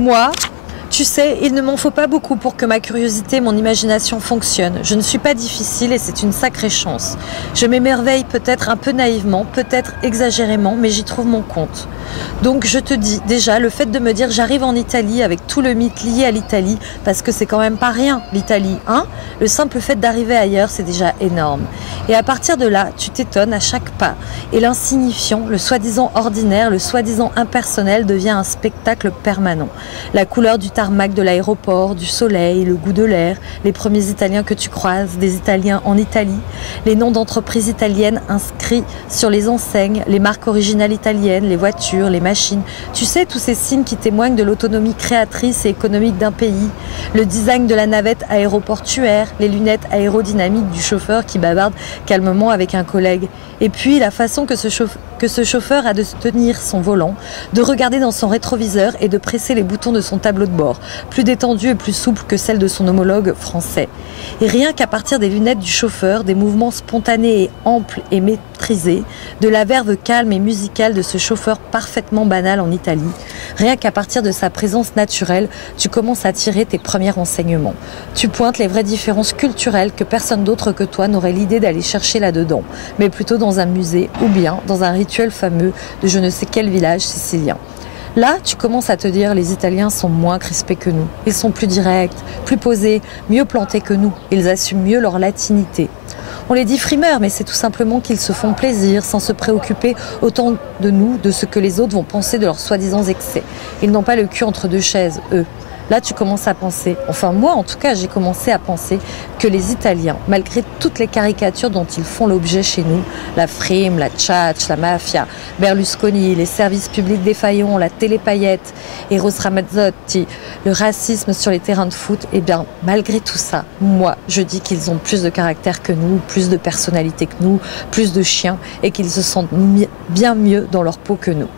Moi, tu sais, il ne m'en faut pas beaucoup pour que ma curiosité et mon imagination fonctionnent. Je ne suis pas difficile et c'est une sacrée chance. Je m'émerveille peut-être un peu naïvement, peut-être exagérément, mais j'y trouve mon compte. Donc je te dis, déjà, le fait de me dire j'arrive en Italie avec tout le mythe lié à l'Italie, parce que c'est quand même pas rien, l'Italie, hein? Le simple fait d'arriver ailleurs, c'est déjà énorme. Et à partir de là, tu t'étonnes à chaque pas. Et l'insignifiant, le soi-disant ordinaire, le soi-disant impersonnel devient un spectacle permanent. La couleur du tarmac de l'aéroport, du soleil, le goût de l'air, les premiers Italiens que tu croises, des Italiens en Italie, les noms d'entreprises italiennes inscrits sur les enseignes, les marques originales italiennes, les voitures, les machines. Tu sais, tous ces signes qui témoignent de l'autonomie créatrice et économique d'un pays. Le design de la navette aéroportuaire, les lunettes aérodynamiques du chauffeur qui bavarde calmement avec un collègue. Et puis la façon que ce chauffeur a de tenir son volant, de regarder dans son rétroviseur et de presser les boutons de son tableau de bord, plus détendu et plus souple que celle de son homologue français. Et rien qu'à partir des lunettes du chauffeur, des mouvements spontanés et amples et maîtrisés, de la verve calme et musicale de ce chauffeur parfaitement banal en Italie, rien qu'à partir de sa présence naturelle, tu commences à tirer tes premiers renseignements. Tu pointes les vraies différences culturelles que personne d'autre que toi n'aurait l'idée d'aller chercher là-dedans, mais plutôt dans un musée ou bien dans un rituel fameux de je ne sais quel village sicilien. Là, tu commences à te dire les Italiens sont moins crispés que nous. Ils sont plus directs, plus posés, mieux plantés que nous. Ils assument mieux leur latinité. On les dit frimeurs, mais c'est tout simplement qu'ils se font plaisir sans se préoccuper autant de nous, de ce que les autres vont penser de leurs soi-disant excès. Ils n'ont pas le cul entre deux chaises, eux. Là, tu commences à penser, enfin moi en tout cas, j'ai commencé à penser que les Italiens, malgré toutes les caricatures dont ils font l'objet chez nous, la frime, la tchatch, la mafia, Berlusconi, les services publics défaillants, la télé-paillette, Eros Ramazzotti, le racisme sur les terrains de foot, eh bien, malgré tout ça, moi, je dis qu'ils ont plus de caractère que nous, plus de personnalité que nous, plus de chiens, et qu'ils se sentent bien mieux dans leur peau que nous.